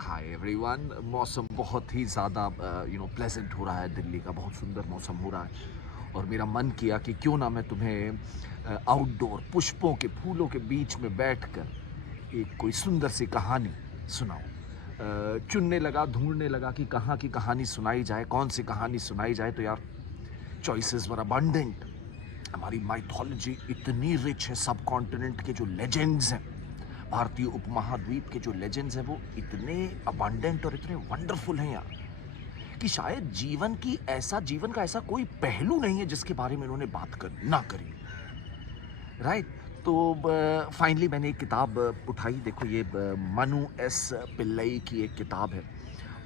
Hi everyone. मौसम बहुत ही ज़्यादा प्लेजेंट हो रहा है। दिल्ली का बहुत सुंदर मौसम हो रहा है और मेरा मन किया कि क्यों ना मैं तुम्हें आउटडोर पुष्पों के फूलों के बीच में बैठकर एक कोई सुंदर सी कहानी सुनाऊं। चुनने लगा, ढूंढने लगा कि कहाँ की कहानी सुनाई जाए, कौन सी कहानी सुनाई जाए। तो यार, चॉइसेस वर अबंडेंट। हमारी माइथोलॉजी इतनी रिच है, सब कॉन्टिनेंट के जो लेजेंड्स हैं, भारतीय उपमहाद्वीप के जो लेजेंड्स हैं, वो इतने अबंडेंट और इतने वंडरफुल हैं यार, कि शायद जीवन का ऐसा कोई पहलू नहीं है जिसके बारे में इन्होंने बात कर ना करी। राइट। तो फाइनली मैंने एक किताब उठाई। देखो, ये मनु एस पिल्लई की एक किताब है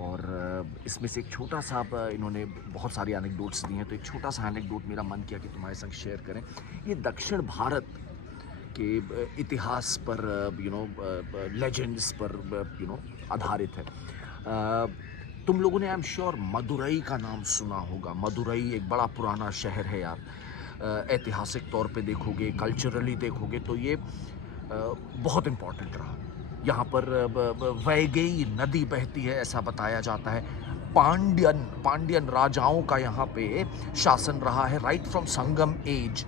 और इसमें से एक छोटा सा इन्होंने बहुत सारे एनेक्डोट्स दिए हैं। तो एक छोटा सा एनेक्डोट मेरा मन किया कि तुम्हारे संग शेयर करें। ये दक्षिण भारत के इतिहास पर, लेजेंड्स पर आधारित है। तुम लोगों ने, आई एम श्योर, मदुरई का नाम सुना होगा। मदुरई एक बड़ा पुराना शहर है यार। ऐतिहासिक तौर पे देखोगे, कल्चरली देखोगे तो ये बहुत इम्पोर्टेंट रहा। यहाँ पर वैगई नदी बहती है, ऐसा बताया जाता है। पांड्यन पांड्यन राजाओं का यहाँ पे शासन रहा है, right from Sangam age.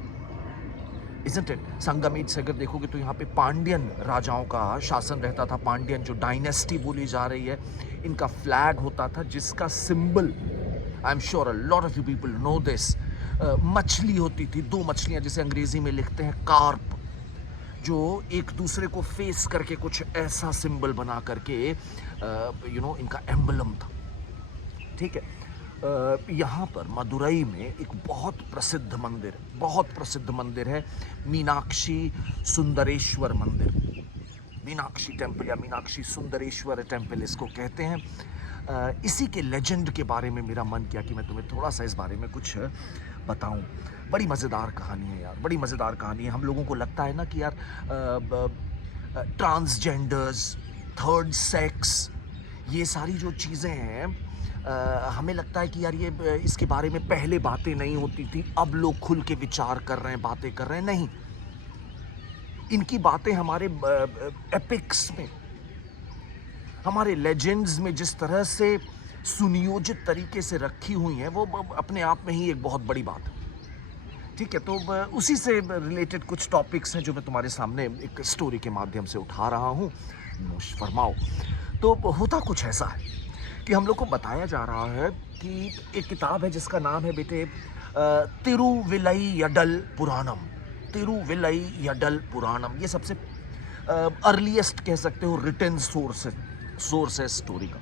Isn't it? Sangam age से अगर देखोगे तो यहाँ पे पांड्यन राजाओं का शासन रहता था। पांड्यन जो डायनेस्टी बोली जा रही है, इनका फ्लैग होता था जिसका symbol, I am sure a lot of you people know this, मछली होती थी। दो मछलियां, जिसे अंग्रेजी में लिखते हैं कार्प, जो एक दूसरे को फेस करके कुछ ऐसा सिंबल बना करके इनका एम्बलम था। ठीक है। यहाँ पर मदुरई में एक बहुत प्रसिद्ध मंदिर है, मीनाक्षी सुंदरेश्वर मंदिर। मीनाक्षी टेम्पल या मीनाक्षी सुंदरेश्वर टेम्पल इसको कहते हैं। इसी के लेजेंड के बारे में मेरा मन किया कि मैं तुम्हें थोड़ा सा इस बारे में कुछ बताऊं। बड़ी मज़ेदार कहानी है यार, बड़ी मज़ेदार कहानी है। हम लोगों को लगता है ना कि यार ट्रांसजेंडर्स, थर्ड सेक्स, ये सारी जो चीज़ें हैं, हमें लगता है कि यार ये इसके बारे में पहले बातें नहीं होती थी, अब लोग खुल के विचार कर रहे हैं, बातें कर रहे हैं। नहीं, इनकी बातें हमारे एपिक्स में, हमारे लेजेंड्स में जिस तरह से सुनियोजित तरीके से रखी हुई हैं, वो अपने आप में ही एक बहुत बड़ी बात है। ठीक है। तो उसी से रिलेटेड कुछ टॉपिक्स हैं जो मैं तुम्हारे सामने एक स्टोरी के माध्यम से उठा रहा हूँ। नोश फरमाओ। तो होता कुछ ऐसा है कि हम लोग को बताया जा रहा है कि एक किताब है जिसका नाम है बेटे तिरुविलई यडल पुराणम। तिरुविलई यडल पुराणम, ये सबसे अर्लीस्ट कह सकते हो रिटन सोर्स है स्टोरी का।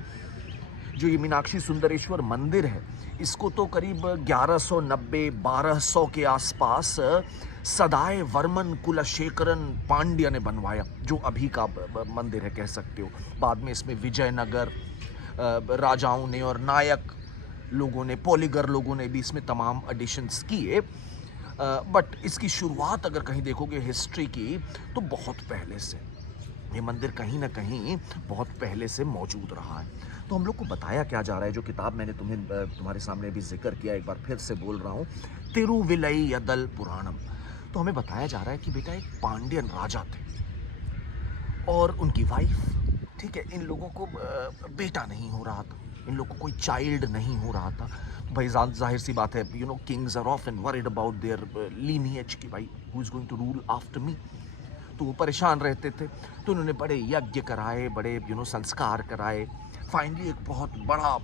जो ये मीनाक्षी सुंदरेश्वर मंदिर है, इसको तो करीब 1190-1200 के आसपास सदाए वर्मन कुलशेखरन पांड्य ने बनवाया, जो अभी का मंदिर है कह सकते हो। बाद में इसमें विजयनगर राजाओं ने और नायक लोगों ने, पॉलीगर लोगों ने भी इसमें तमाम एडिशंस किए। बट इसकी शुरुआत अगर कहीं देखोगे हिस्ट्री की, तो बहुत पहले से ये मंदिर कहीं ना कहीं बहुत पहले से मौजूद रहा है। तो हम लोग को बताया क्या जा रहा है, जो किताब मैंने तुम्हारे सामने भी जिक्र किया, एक बार फिर से बोल रहा हूँ, तिरुविलई यदल पुराणम। तो हमें बताया जा रहा है कि बेटा, एक पांड्यन राजा थे और उनकी वाइफ। ठीक है। इन लोगों को बेटा नहीं हो रहा था, इन लोगों को कोई चाइल्ड नहीं हो रहा था। तो भाई जाहिर सी बात है, kings are often worried about their lineage, कि भाई who is going to rule after me. तो वो परेशान रहते थे। तो उन्होंने बड़े यज्ञ कराए, बड़े संस्कार कराए। फाइनली एक बहुत बड़ा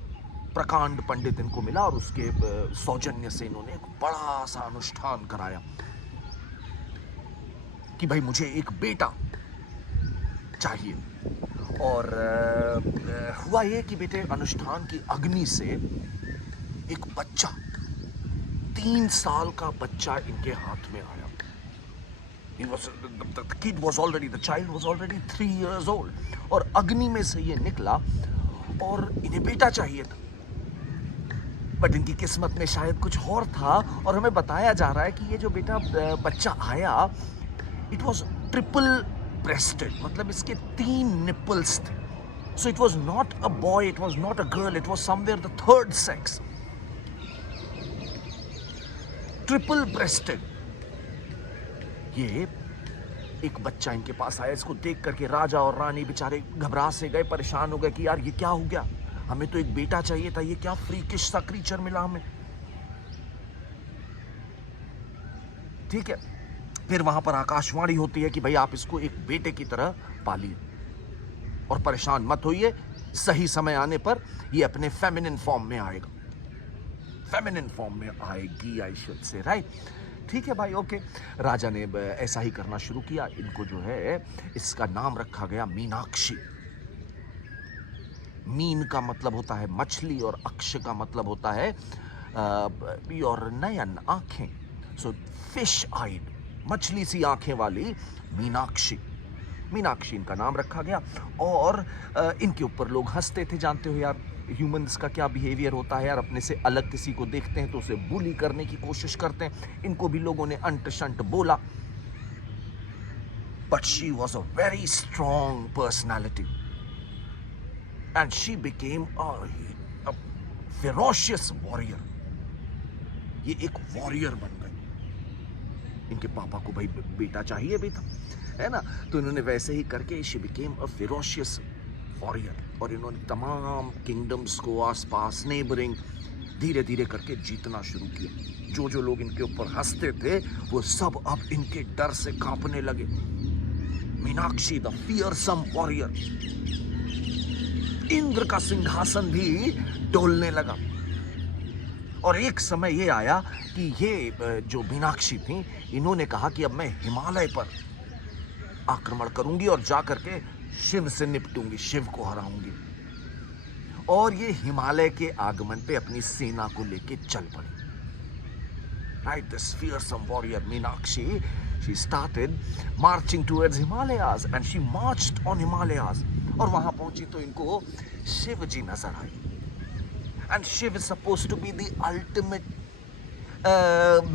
प्रकांड पंडित इनको मिला और उसके सौजन्य से इन्होंने एक बड़ा सा अनुष्ठान कराया कि भाई मुझे एक बेटा चाहिए। और हुआ ये कि बेटे, अनुष्ठान की अग्नि से एक बच्चा, 3 साल का बच्चा इनके हाथ में आया। The child was already 3 years old, और अग्नि में से ये निकला और इन्हें बेटा चाहिए था। बट इनकी किस्मत में शायद कुछ और था। और हमें बताया जा रहा है कि ये जो बेटा बच्चा आया, इट वॉज ट्रिपल ब्रेस्टेड, मतलब इसके 3 निपल्स थे। So it was not a boy, it was not a girl, it was somewhere the third sex, triple rested. ये एक बच्चा इनके पास आया, इसको देख करके राजा और रानी बेचारे घबरा से गए, परेशान हो गए कि यार ये क्या हो गया, हमें तो एक बेटा चाहिए था, ये क्या फ्रीकिश सा क्रीचर मिला हमें। ठीक है, फिर वहां पर आकाशवाणी होती है कि भाई आप इसको एक बेटे की तरह पालिए और परेशान मत होइए, सही समय आने पर ये अपने फेमिनिन फॉर्म में आएगा, फेमिनिन फॉर्म में आएगी आई शुड से, राइट। ठीक है भाई, ओके। राजा ने ऐसा ही करना शुरू किया। इनको जो है इसका नाम रखा गया मीनाक्षी। मीन का मतलब होता है मछली और अक्ष का मतलब होता है और नयन, आंखें। सो फिश आइड, मछली सी आंखें वाली मीनाक्षी। मीनाक्षी इनका नाम रखा गया। और इनके ऊपर लोग हंसते थे। जानते हो यार ह्यूमंस का क्या बिहेवियर होता है यार, अपने से अलग किसी को देखते हैं तो उसे बुली करने की कोशिश करते हैं। इनको भी लोगों ने अंट शंट बोला। But she was a very strong personality and she became a ferocious warrior. ये एक वॉरियर बन गई। इनके पापा को भाई बेटा चाहिए भी था, है ना, तो इन्होंने वैसे ही करके she became a ferocious warrior. और इन्होंने तमाम किंगडम्स को आसपास नेबरिंग धीरे धीरे करके जीतना शुरू किया। जो जो लोग इनके ऊपर हंसते थे वो सब अब इनके डर से कांपने लगे। Meenakshi the fearsome warrior, Indra का सिंहासन भी डोलने लगा। और एक समय ये आया कि ये जो मीनाक्षी थी, इन्होंने कहा कि अब मैं हिमालय पर आक्रमण करूंगी और जाकर के शिव से निपटूंगी, शिव को हराऊंगी। और ये हिमालय के आगमन पे अपनी सेना को लेके चल पड़ी। Right, this fearsome warrior Meenakshi, she started marching towards Himalayas and she marched on Himalayas. और वहां पहुंची तो इनको शिव जी नजर आए। And Shiv is supposed to be the ultimate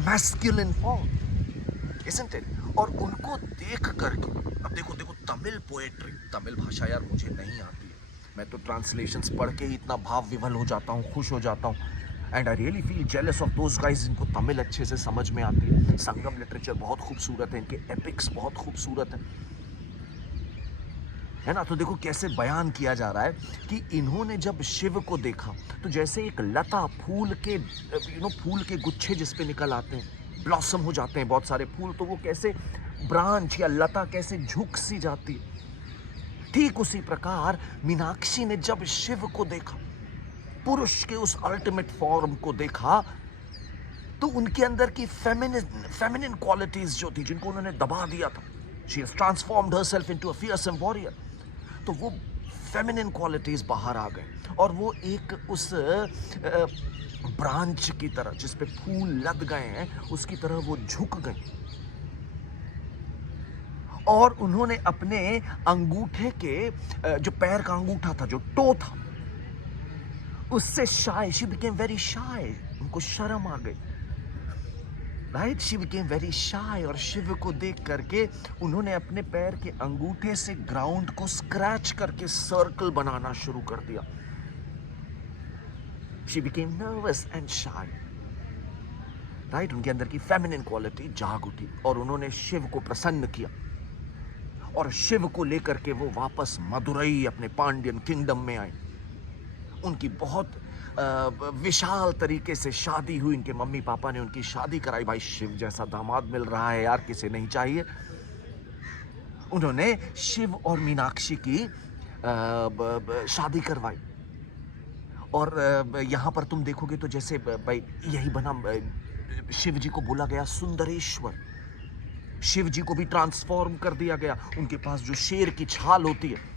masculine form, isn't it? और उनको देख करके, अब देखो देखो तमिल पोएट्री, तमिल भाषा यार मुझे नहीं आती है, मैं तो ट्रांसलेशंस पढ़ के ही इतना भाव विवल हो जाता हूँ, खुश हो जाता हूँ। And I really feel jealous of those guys जिनको तमिल अच्छे से समझ में आती है। संगम लिटरेचर बहुत खूबसूरत है, इनके एपिक्स बहुत खूबसूरत है ना। तो देखो कैसे बयान किया जा रहा है कि इन्होंने जब शिव को देखा तो जैसे एक लता फूल के फूल के गुच्छे जिस पे निकल आते हैं, ब्लॉसम हो जाते हैं बहुत सारे फूल, तो वो कैसे ब्रांच या लता कैसे झुक सी जाती है, ठीक उसी प्रकार मीनाक्षी ने जब शिव को देखा, पुरुष के उस अल्टीमेट फॉर्म को देखा, तो उनके अंदर की फेमिनिन क्वालिटीज जो थी, जिनको उन्होंने दबा दिया था, she has transformed herself into a fearsome warrior, तो वो फेमिनिन क्वालिटीज बाहर आ गए और वो एक उस ब्रांच की तरह जिस पे फूल लग गए हैं उसकी तरह वो झुक गए। और उन्होंने अपने अंगूठे के जो पैर का अंगूठा था, जो टो था, उससे शाय, शी बिकेम वेरी शाय, उनको शर्म आ गई। Right, she became very shy. और शिव को देख करके उन्होंने अपने पैर के अंगूठे से ग्राउंड को स्क्रैच करके सर्कल बनाना शुरू कर दिया। She became nervous and shy. Right, उनके अंदर की फेमिनिन क्वालिटी जाग उठी और उन्होंने शिव को प्रसन्न किया। और शिव को लेकर के वो वापस मदुरई अपने पांड्यन किंगडम में आए। उनकी बहुत विशाल तरीके से शादी हुई। इनके मम्मी पापा ने उनकी शादी कराई। भाई शिव जैसा दामाद मिल रहा है यार, किसे नहीं चाहिए। उन्होंने शिव और मीनाक्षी की शादी करवाई। और यहाँ पर तुम देखोगे तो जैसे भाई यही बना, शिव जी को बोला गया सुंदरेश्वर। शिव जी को भी ट्रांसफॉर्म कर दिया गया। उनके पास जो शेर की छाल होती है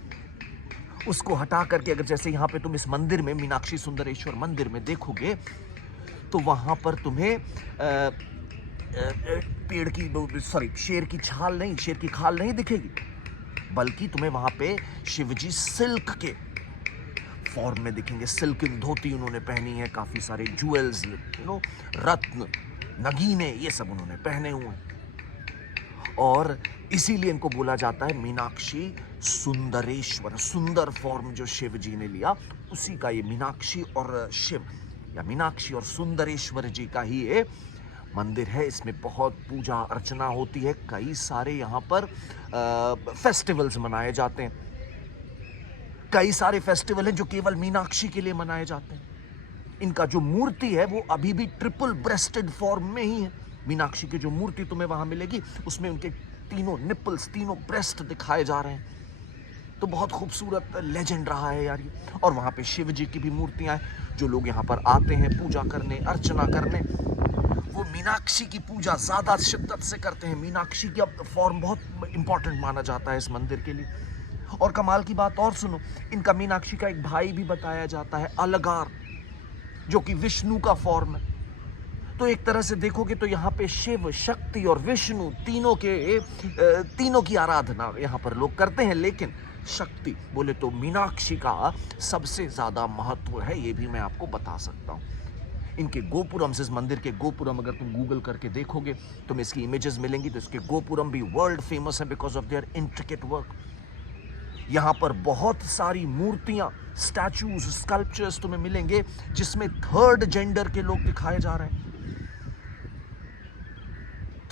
उसको हटा करके, अगर जैसे यहाँ पे तुम इस मंदिर में, मीनाक्षी सुंदरेश्वर मंदिर में देखोगे तो वहां पर तुम्हें पेड़ की, सॉरी, शेर की छाल नहीं, शेर की खाल नहीं दिखेगी, बल्कि तुम्हें वहां पे शिवजी सिल्क के फॉर्म में दिखेंगे। सिल्क की धोती उन्होंने पहनी है, काफी सारे ज्वेल्स, रत्न, नगीने, ये सब उन्होंने पहने हुए हैं। और इसीलिए इनको बोला जाता है मीनाक्षी सुंदरेश्वर। सुंदर फॉर्म जो शिव जी ने लिया उसी का ये मीनाक्षी और शिव, या मीनाक्षी और सुंदरेश्वर जी का ही ये मंदिर है, इसमें बहुत पूजा अर्चना होती है, कई सारे यहाँ पर फेस्टिवल्स मनाए जाते हैं। कई सारे फेस्टिवल हैं जो केवल मीनाक्षी के लिए मनाए जाते हैं। इनका जो मूर्ति है वो अभी भी ट्रिपल ब्रेस्टेड फॉर्म में ही है। मीनाक्षी की जो मूर्ति तुम्हें वहां मिलेगी उसमें उनके तीनों निपल्स, तीनों ब्रेस्ट दिखाए जा रहे हैं। तो बहुत खूबसूरत लेजेंड रहा है यार ये। और वहां पे शिव जी की भी मूर्तियां हैं। जो लोग यहाँ पर आते हैं पूजा करने, अर्चना करने, वो मीनाक्षी की पूजा ज्यादा शिद्दत से करते हैं। मीनाक्षी की अब फॉर्म बहुत इंपॉर्टेंट माना जाता है इस मंदिर के लिए। और कमाल की बात और सुनो, इनका मीनाक्षी का एक भाई भी बताया जाता है, अलगार, जो कि विष्णु का फॉर्म है। तो एक तरह से देखोगे तो यहाँ पे शिव, शक्ति और विष्णु तीनों की आराधना यहाँ पर लोग करते हैं। लेकिन शक्ति बोले तो मीनाक्षी का सबसे ज्यादा महत्व है, ये भी मैं आपको बता सकता हूँ। इनके गोपुरम, इस मंदिर के गोपुरम अगर तुम गूगल करके देखोगे तुम्हें इसकी इमेजेस मिलेंगी, तो इसके गोपुरम भी वर्ल्ड फेमस है because of their intricate work. यहाँ पर बहुत सारी मूर्तियां, स्टैचूज, स्कल्पचर्स तुम्हें मिलेंगे जिसमें थर्ड जेंडर के लोग दिखाए जा रहे हैं।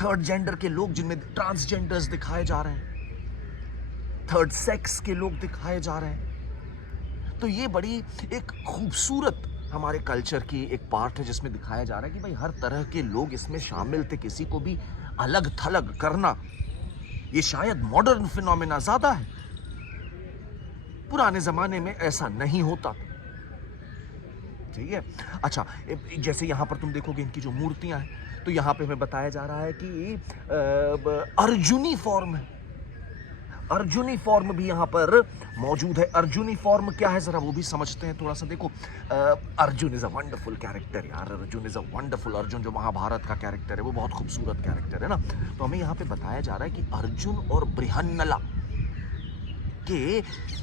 थर्ड जेंडर के लोग, जिनमें ट्रांसजेंडर्स दिखाए जा रहे हैं, थर्ड सेक्स के लोग दिखाए जा रहे हैं। तो ये बड़ी एक खूबसूरत हमारे कल्चर की एक पार्ट है जिसमें दिखाया जा रहा है कि भाई हर तरह के लोग इसमें शामिल थे। किसी को भी अलग थलग करना ये शायद मॉडर्न फिनोमेना ज्यादा है, पुराने जमाने में ऐसा नहीं होता। ठीक है। अच्छा, जैसे यहां पर तुम देखोगे इनकी जो मूर्तियां हैं, तो यहां पे हमें बताया जा रहा है कि अर्जुनी फॉर्म है। अर्जुनी फॉर्म भी यहां पर मौजूद है। अर्जुनी फॉर्म क्या है जरा वो भी समझते हैं थोड़ा सा। देखो, Arjun is a wonderful character यार। Arjun is a wonderful, Arjun जो महाभारत का कैरेक्टर है वो बहुत खूबसूरत कैरेक्टर है ना। तो हमें यहाँ पे बताया जा रहा है कि अर्जुन और बृहन्नला के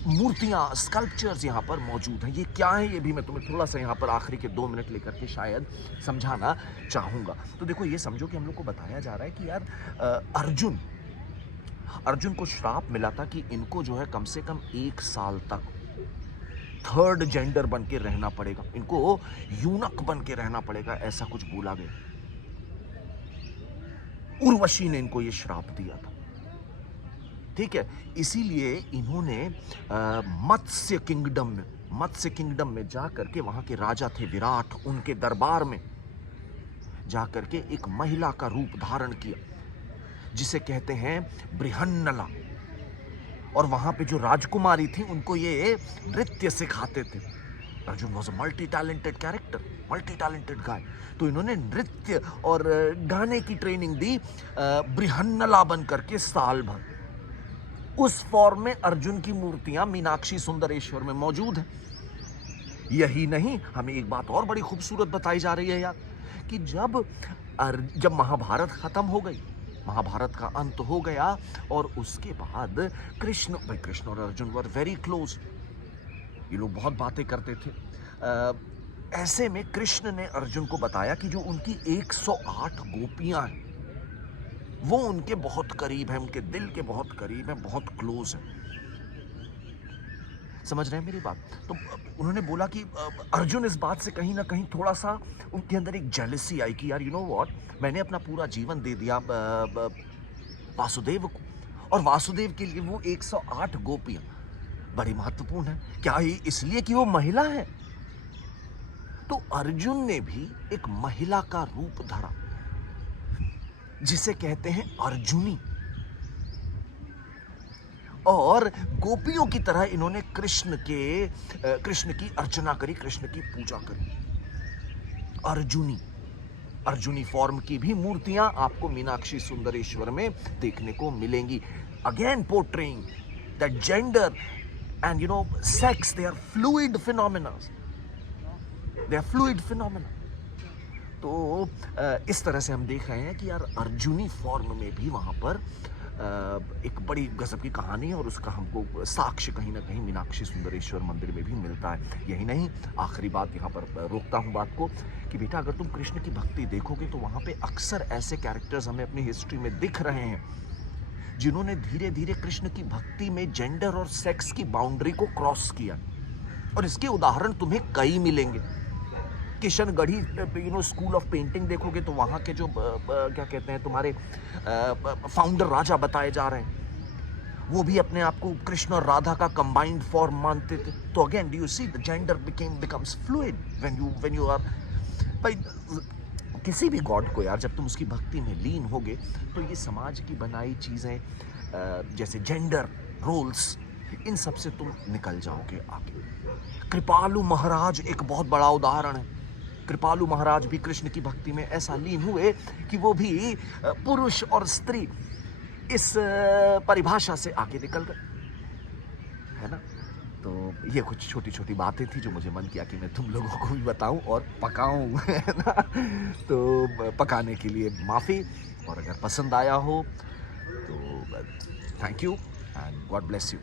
मूर्तियां, स्कल्पचर्स यहाँ पर मौजूद हैं। ये क्या है ये भी मैं तुम्हें थोड़ा सा यहाँ पर आखिरी के 2 मिनट लेकर के शायद समझाना चाहूंगा। तो देखो, ये समझो कि हम लोग को बताया जा रहा है कि यार अर्जुन को श्राप मिला था कि इनको जो है कम से कम 1 साल तक थर्ड जेंडर बन के रहना पड़ेगा, इनको यूनक बन के रहना पड़ेगा, ऐसा कुछ बोला गया। उर्वशी ने इनको ये श्राप दिया था। ठीक है, इसीलिए इन्होंने मत्स्य किंगडम में जाकर के, वहां के राजा थे विराट, उनके दरबार में जाकर के एक महिला का रूप धारण किया जिसे कहते हैं बृहन्नला। और वहां पे जो राजकुमारी थी उनको ये नृत्य सिखाते थे। Arjun was a multi talented character, multi talented guy. तो इन्होंने नृत्य और गाने की ट्रेनिंग दी बृहन्नला बन करके साल भर। उस फॉर्म में अर्जुन की मूर्तियां मीनाक्षी सुंदरेश्वर में मौजूद है। यही नहीं, हमें एक बात और बड़ी खूबसूरत बताई जा रही है यार, कि जब महाभारत खत्म हो गई, महाभारत का अंत हो गया और उसके बाद कृष्ण और अर्जुन वर वेरी क्लोज। ये लोग बहुत बातें करते थे। ऐसे में कृष्ण ने अर्जुन को बताया कि जो उनकी 108 गोपियां हैं वो उनके बहुत करीब है, उनके दिल के बहुत करीब है, बहुत क्लोज है। समझ रहे हैं मेरी बात? तो उन्होंने बोला कि अर्जुन इस बात से कहीं ना कहीं थोड़ा सा उनके अंदर एक जेलसी आई कि यार यू नो व्हाट, मैंने अपना पूरा जीवन दे दिया वासुदेव को, और वासुदेव के लिए वो 108 गोपियां बड़ी महत्वपूर्ण है। क्या ही इसलिए कि वो महिला है? तो अर्जुन ने भी एक महिला का रूप धरा जिसे कहते हैं अर्जुनी, और गोपियों की तरह इन्होंने कृष्ण की अर्चना करी, कृष्ण की पूजा करी। अर्जुनी फॉर्म की भी मूर्तियां आपको मीनाक्षी सुंदरेश्वर में देखने को मिलेंगी। Again portraying that gender and sex, they are fluid phenomena, तो इस तरह से हम देख रहे हैं कि यार अर्जुनी फॉर्म में भी वहां पर एक बड़ी गजब की कहानी है, और उसका हमको साक्ष्य कहीं ना कहीं मीनाक्षी सुंदरेश्वर मंदिर में भी मिलता है। यही नहीं, आखिरी बात यहाँ पर रोकता हूँ बात को कि बेटा अगर तुम कृष्ण की भक्ति देखोगे तो वहाँ पे अक्सर ऐसे कैरेक्टर्स हमें अपनी हिस्ट्री में दिख रहे हैं जिन्होंने धीरे धीरे कृष्ण की भक्ति में जेंडर और सेक्स की बाउंड्री को क्रॉस किया, और इसके उदाहरण तुम्हें कई मिलेंगे। किशनगढ़ी स्कूल ऑफ पेंटिंग देखोगे तो वहाँ के जो क्या कहते हैं तुम्हारे फाउंडर राजा बताए जा रहे हैं, वो भी अपने आप को कृष्ण और राधा का कंबाइंड फॉर्म मानते थे। तो again do you see the gender becomes fluid when you are भाई किसी भी गॉड को यार, जब तुम उसकी भक्ति में लीन होगे तो ये समाज की बनाई चीज़ें जैसे जेंडर रोल्स, इन सब से तुम निकल जाओगे आगे। कृपालु महाराज एक बहुत बड़ा उदाहरण है। कृपालु महाराज भी कृष्ण की भक्ति में ऐसा लीन हुए कि वो भी पुरुष और स्त्री इस परिभाषा से आगे निकल गए, है ना। तो ये कुछ छोटी छोटी बातें थी जो मुझे मन किया कि मैं तुम लोगों को भी बताऊं और पकाऊं, है ना। तो पकाने के लिए माफ़ी, और अगर पसंद आया हो तो thank you and God bless you.